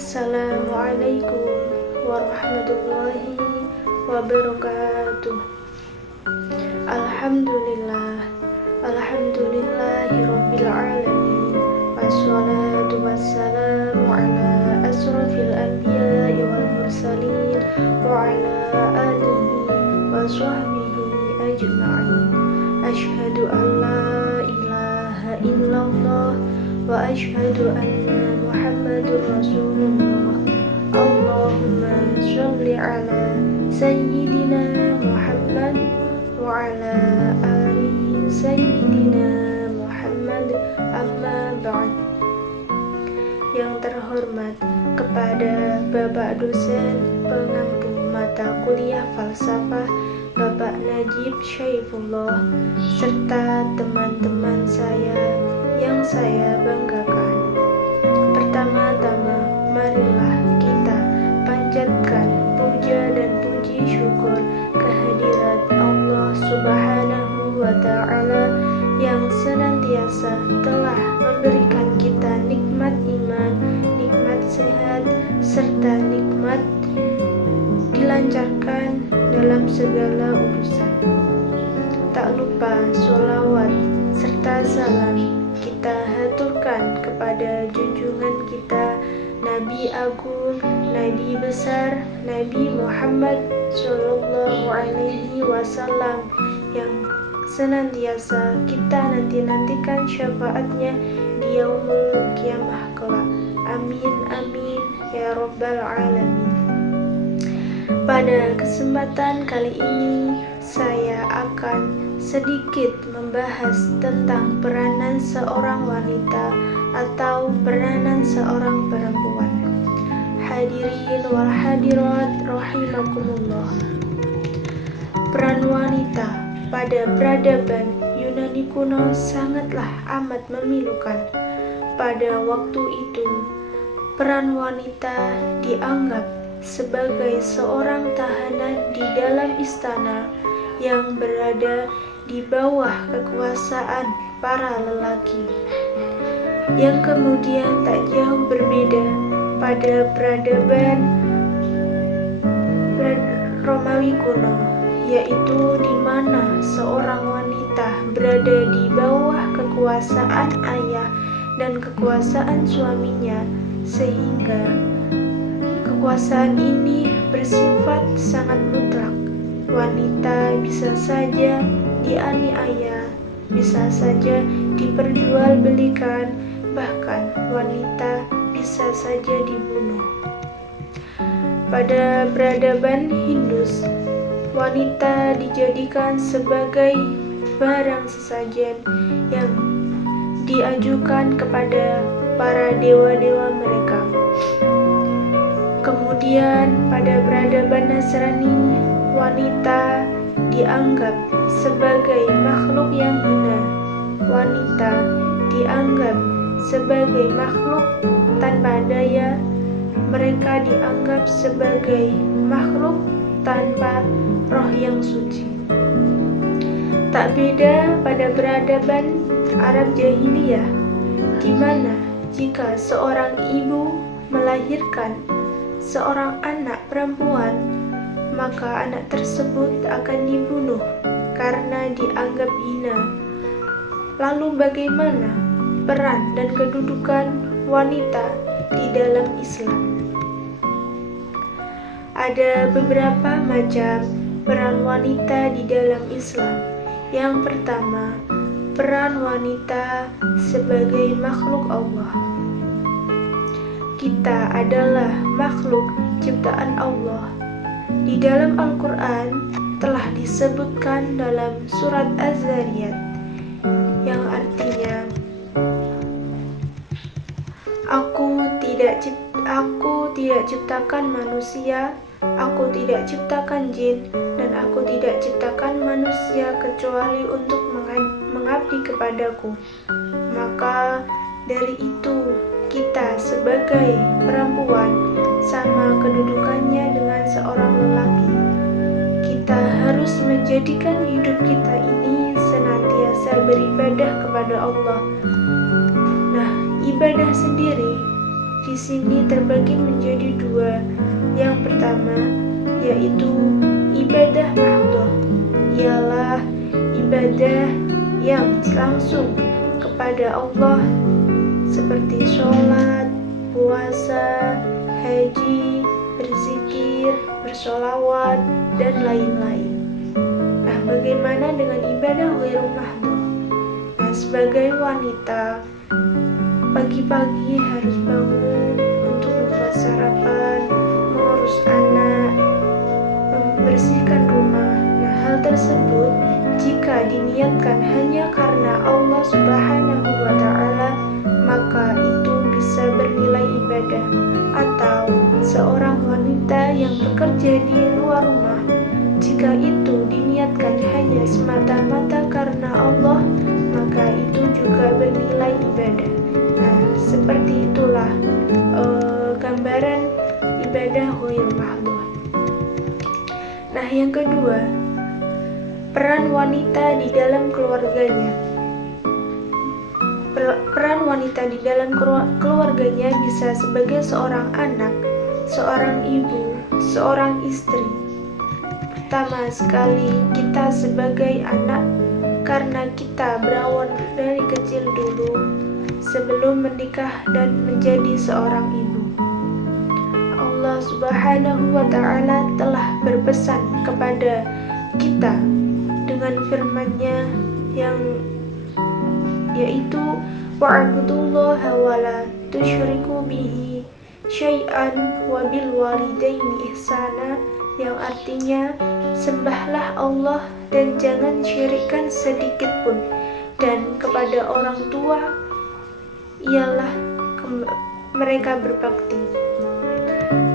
Assalamualaikum warahmatullahi wabarakatuh. Alhamdulillahi rabbil alamin. Wassalatu wassalamu ala asrofil anbiya'i wal mursalin wa ala alihi wa sahbihi ajma'in. Asyhadu an la ilaha illallah wa asyhadu anna Muhammadur Rasulullah. Allahumma sholli ala sayyidina Muhammad wa ala ali sayyidina Muhammad, amma ba'd. Yang terhormat kepada Bapak dosen pengampu mata kuliah falsafah Bapak Najib Syaifullah, serta teman-teman saya yang saya banggakan. Pertama-tama, marilah kita panjatkan puja dan puji syukur kehadirat Allah Subhanahu wa Ta'ala yang senantiasa telah memberikan kita nikmat iman, nikmat sehat, serta nikmat dilancarkan dalam segala urusan. Tak lupa sholawat serta salam kita haturkan kepada junjungan kita, Nabi Agung, Nabi besar, Nabi Muhammad Sallallahu Alaihi Wasallam, yang senantiasa kita nantikan syafaatnya di yaumul kiamah kelak. Amin amin ya rabbal alamin. Pada kesempatan kali ini saya akan sedikit membahas tentang peranan seorang wanita atau peranan seorang perempuan. Hadirin wal hadirat rahimakumullah. Peran wanita pada peradaban Yunani kuno sangatlah amat memilukan. Pada waktu itu, peran wanita dianggap sebagai seorang tahanan di dalam istana yang berada di bawah kekuasaan para lelaki, yang kemudian tak jauh berbeda pada peradaban Romawi kuno, yaitu di mana seorang wanita berada di bawah kekuasaan ayah dan kekuasaan suaminya, sehingga kekuasaan ini bersifat sangat mutlak. Wanita bisa saja dianiaya, bisa saja diperjualbelikan, bahkan wanita bisa saja dibunuh. Pada peradaban Hindus, wanita dijadikan sebagai barang sesajen yang diajukan kepada para dewa-dewa mereka. Kemudian pada peradaban Nasrani, wanita dianggap sebagai makhluk yang hina. Wanita dianggap sebagai makhluk tanpa daya. Mereka dianggap sebagai makhluk tanpa roh yang suci. Tak beda pada peradaban Arab Jahiliyah, di mana jika seorang ibu melahirkan seorang anak perempuan, maka anak tersebut akan dibunuh karena dianggap hina. Lalu bagaimana peran dan kedudukan wanita di dalam Islam? Ada beberapa macam peran wanita di dalam Islam. Yang pertama, peran wanita sebagai makhluk Allah. Kita adalah makhluk ciptaan Allah. Di dalam Al-Quran telah disebutkan dalam surat Az-Zariyat, yang artinya, Aku tidak ciptakan manusia, aku tidak ciptakan jin, dan aku tidak ciptakan manusia kecuali untuk mengabdi kepadaku. Maka dari itu, kita sebagai perempuan sama kedudukannya dengan seorang lelaki. Kita harus menjadikan hidup kita ini senantiasa beribadah kepada Allah. Nah, ibadah sendiri di sini terbagi menjadi dua. Yang pertama yaitu ibadah mahdhah, ialah ibadah yang langsung kepada Allah seperti sholat, puasa, haji, berzikir, bersolawat, dan lain-lain. Nah, bagaimana dengan ibadah ghairul mahdhah? Nah, sebagai wanita, pagi-pagi harus bangun untuk membuat sarapan, mengurus anak, membersihkan rumah. Nah, hal tersebut jika diniatkan hanya karena Allah Subhanahu wa Ta'ala, maka itu bisa bernilai ibadah. Atau seorang wanita yang bekerja di luar rumah, jika itu diniatkan hanya semata-mata karena Allah, maka itu juga bernilai ibadah. Nah, seperti itulah gambaran ibadah ghairul mahdhah. Nah, yang kedua, peran wanita di dalam keluarganya. Peran wanita di dalam keluarganya bisa sebagai seorang anak, seorang ibu, seorang istri. Pertama sekali, kita sebagai anak, karena kita berawal dari kecil dulu sebelum menikah dan menjadi seorang ibu. Allah Subhanahu wa Ta'ala telah berpesan kepada kita dengan firman-Nya yang yaitu wa'budullaha wa la tusyriku bihi syai'an wa bil walidaini ihsana, yang artinya sembahlah Allah dan jangan syirikkan sedikit pun, dan kepada orang tua ialah mereka berbakti.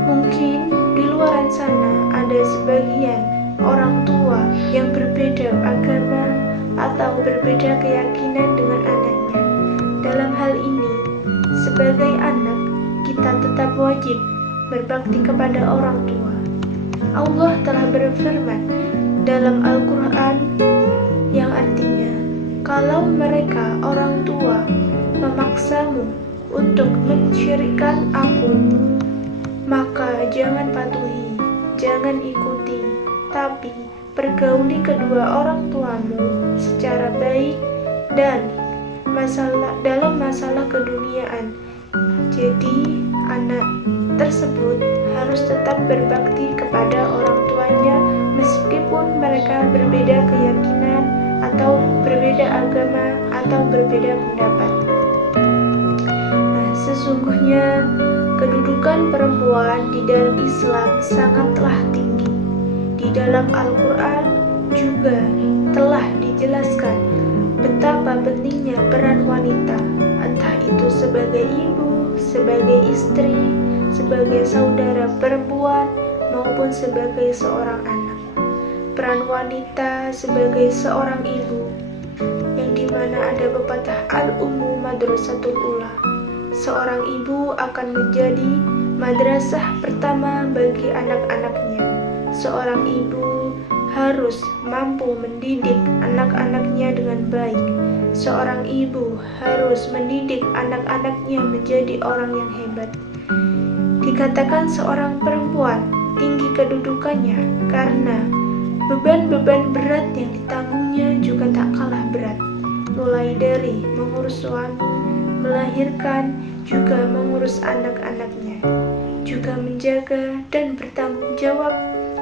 Mungkin di luar sana ada sebagian orang tua yang berbeda agama atau berbeda keyakinan dengan anaknya. Dalam hal ini, sebagai anak, kita tetap wajib berbakti kepada orang tua. Allah telah berfirman dalam Al-Quran yang artinya, kalau mereka orang tua memaksamu untuk mensyirikkan aku, maka jangan patuhi, jangan ikuti, tapi pergauli kedua orang tuamu secara baik dan dalam masalah keduniaan. Jadi anak tersebut harus tetap berbakti kepada orang tuanya meskipun mereka berbeda keyakinan atau berbeda agama atau berbeda pendapat. Nah, sesungguhnya kedudukan perempuan di dalam Islam sangatlah tinggi. Di dalam Al-Quran juga telah dijelaskan betapa pentingnya peran wanita, entah itu sebagai ibu, sebagai istri, sebagai saudara perempuan, maupun sebagai seorang anak. Peran wanita sebagai seorang ibu, yang dimana ada pepatah al-ummu madrasatul ula, seorang ibu akan menjadi madrasah pertama bagi anak-anaknya. Seorang ibu harus mampu mendidik anak-anaknya dengan baik. Seorang ibu harus mendidik anak-anaknya menjadi orang yang hebat. Dikatakan seorang perempuan tinggi kedudukannya karena beban-beban berat yang ditanggungnya juga tak kalah berat. Mulai dari mengurus suami, melahirkan, juga mengurus anak-anaknya, juga menjaga dan bertanggung jawab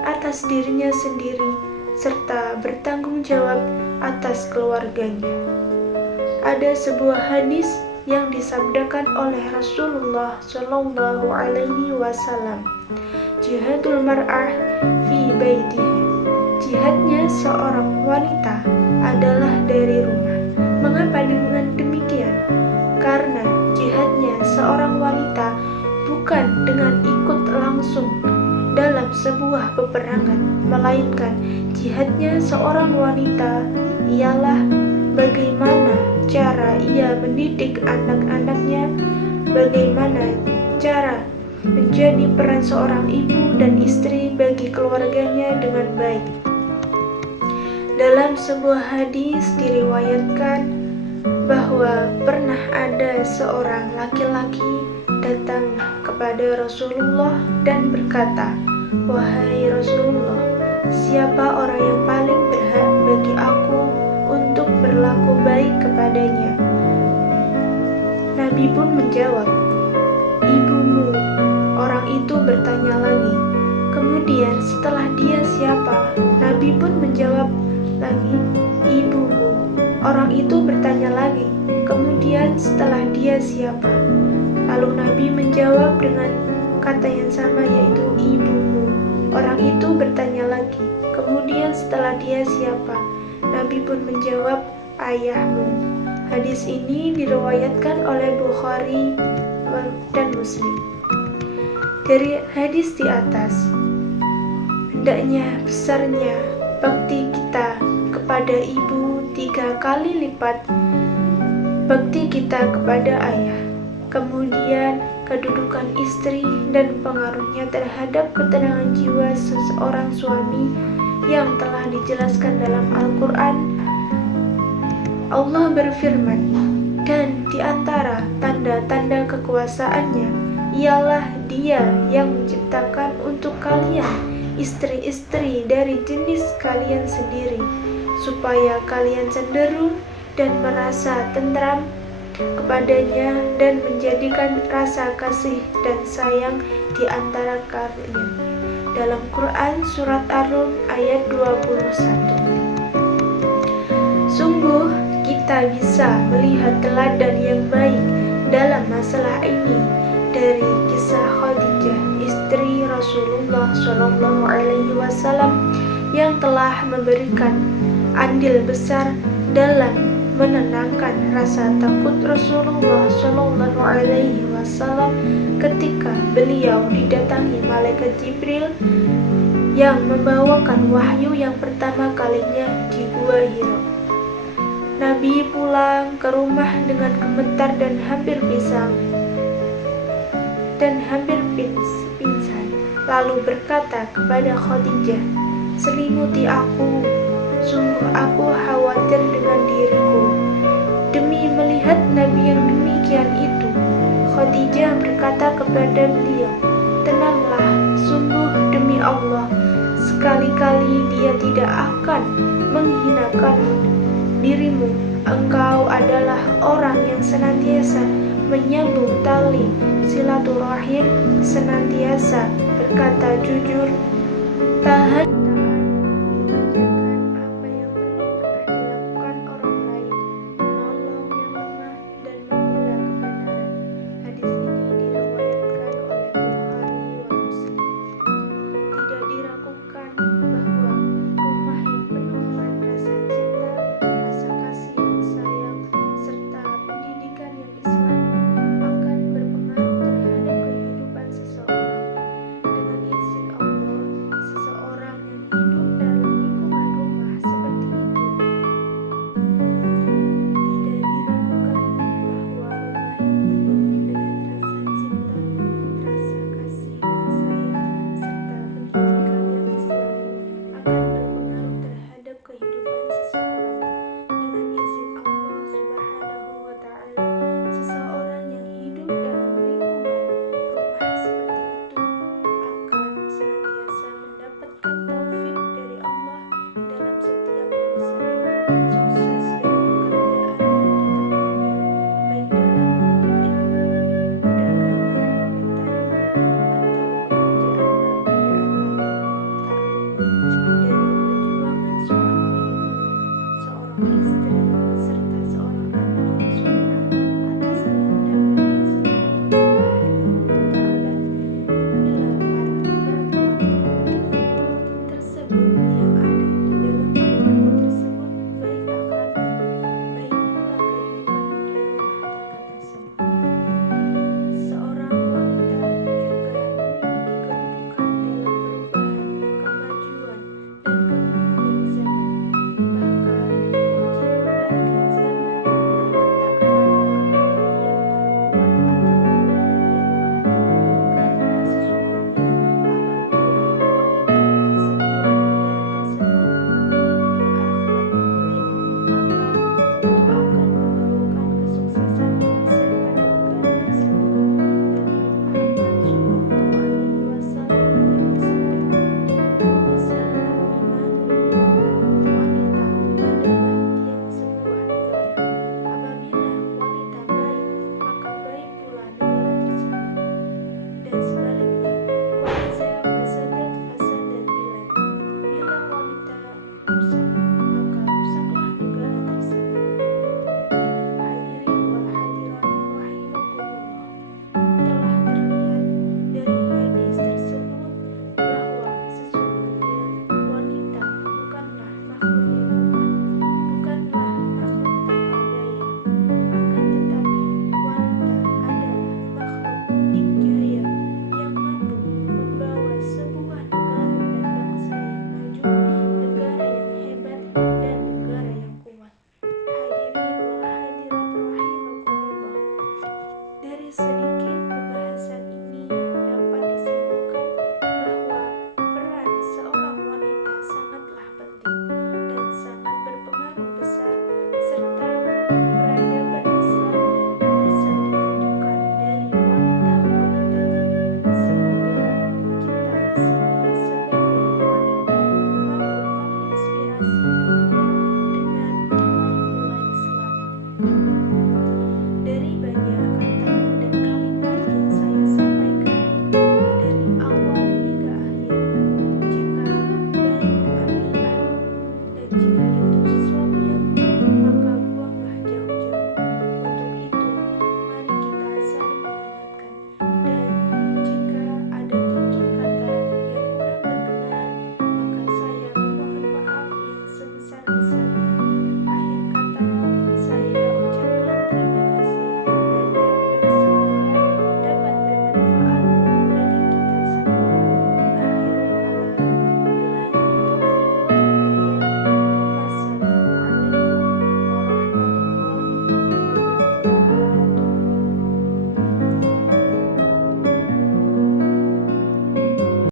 atas dirinya sendiri, serta bertanggung jawab atas keluarganya. Ada sebuah hadis yang disabdakan oleh Rasulullah Shallallahu Alaihi Wasallam, jihadul mar'ah fi baitiha, jihadnya seorang wanita adalah dari rumah. Mengapa dengan demikian? Karena jihadnya seorang wanita bukan dengan ikut langsung dalam sebuah peperangan, melainkan jihadnya seorang wanita ialah bagaimana cara ia mendidik anak-anaknya, bagaimana cara menjadi peran seorang ibu dan istri bagi keluarganya dengan baik. Dalam sebuah hadis diriwayatkan bahwa pernah ada seorang laki-laki datang kepada Rasulullah dan berkata, "Wahai Rasulullah, siapa orang yang paling berhak bagi aku untuk berlaku baik kepadanya?" Nabi pun menjawab, "Ibumu." Orang itu bertanya lagi, "Kemudian setelah dia siapa?" Nabi pun menjawab lagi, "Ibumu." Orang itu bertanya lagi, "Kemudian setelah dia siapa?" Lalu Nabi menjawab dengan kata yang sama, yaitu "Ibumu." Orang itu bertanya lagi, "Kemudian setelah dia siapa?" Nabi pun menjawab, "Ayahmu." Hadis ini diriwayatkan oleh Bukhari dan Muslim. Dari hadis di atas, hendaknya besarnya bakti kita kepada ibu 3 kali lipat bakti kita kepada ayah. Kemudian kedudukan istri dan pengaruhnya terhadap ketenangan jiwa seseorang suami yang telah dijelaskan dalam Al-Quran. Allah berfirman, "Dan di antara tanda-tanda kekuasaannya ialah Dia yang menciptakan untuk kalian istri-istri dari jenis kalian sendiri, supaya kalian cenderung dan merasa tentram kepadanya dan menjadikan rasa kasih dan sayang di antara kalian." Dalam Quran Surat Ar-Rum ayat 21. Sungguh kita bisa melihat teladan yang baik dalam masalah ini dari kisah Khadijah, istri Rasulullah SAW, yang telah memberikan andil besar dalam menenangkan rasa takut Rasulullah SAW ketika beliau didatangi malaikat Jibril yang membawakan wahyu yang pertama kalinya di Gua Hira. Nabi pulang ke rumah dengan gemetar dan hampir pingsan, lalu berkata kepada Khadijah, "Selimuti aku, sungguh aku khawatir dengan diriku." Demi melihat Nabi yang demikian itu, Khadijah berkata kepada beliau, "Tenanglah, sungguh demi Allah, sekali-kali dia tidak akan menghinakan dirimu. Engkau adalah orang yang senantiasa menyambung tali silaturahim, senantiasa berkata jujur, tahan